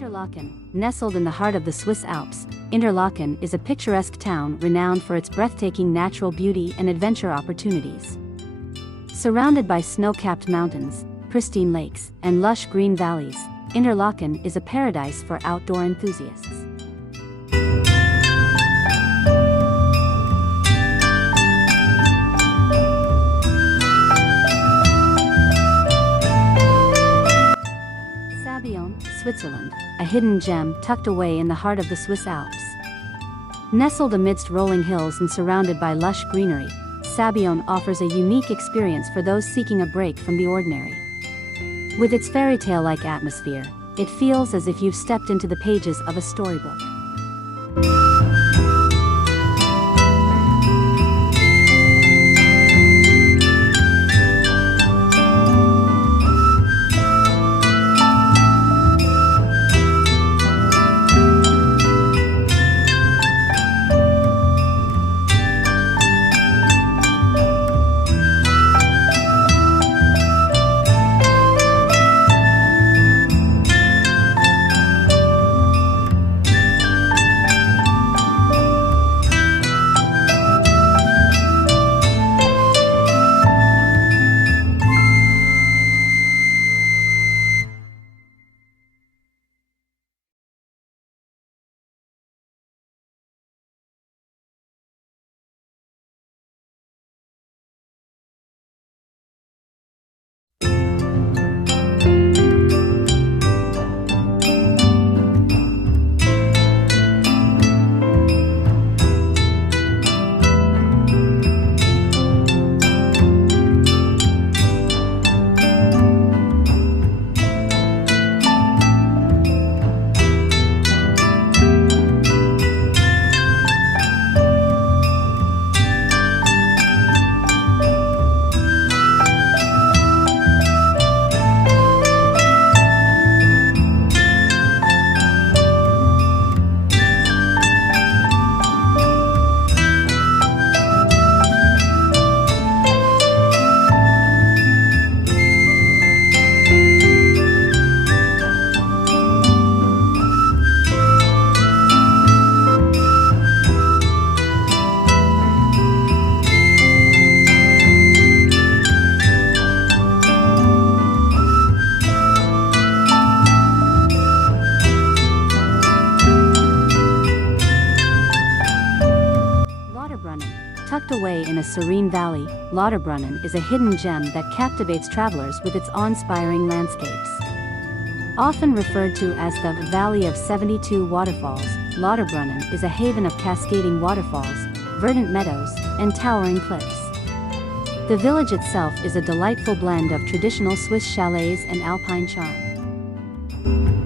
Interlaken, nestled in the heart of the Swiss Alps, Interlaken is a picturesque town renowned for its breathtaking natural beauty and adventure opportunities. Surrounded by snow-capped mountains, pristine lakes, and lush green valleys, Interlaken is a paradise for outdoor enthusiasts. Sabbione, Switzerland, a hidden gem tucked away in the heart of the Swiss Alps. Nestled amidst rolling hills and surrounded by lush greenery, Sabbione offers a unique experience for those seeking a break from the ordinary. With its fairytale-like atmosphere, it feels as if you've stepped into the pages of a storybook. Tucked away in a serene valley, Lauterbrunnen is a hidden gem that captivates travelers with its awe-inspiring landscapes. Often referred to as the Valley of 72 Waterfalls, Lauterbrunnen is a haven of cascading waterfalls, verdant meadows, and towering cliffs. The village itself is a delightful blend of traditional Swiss chalets and alpine charm.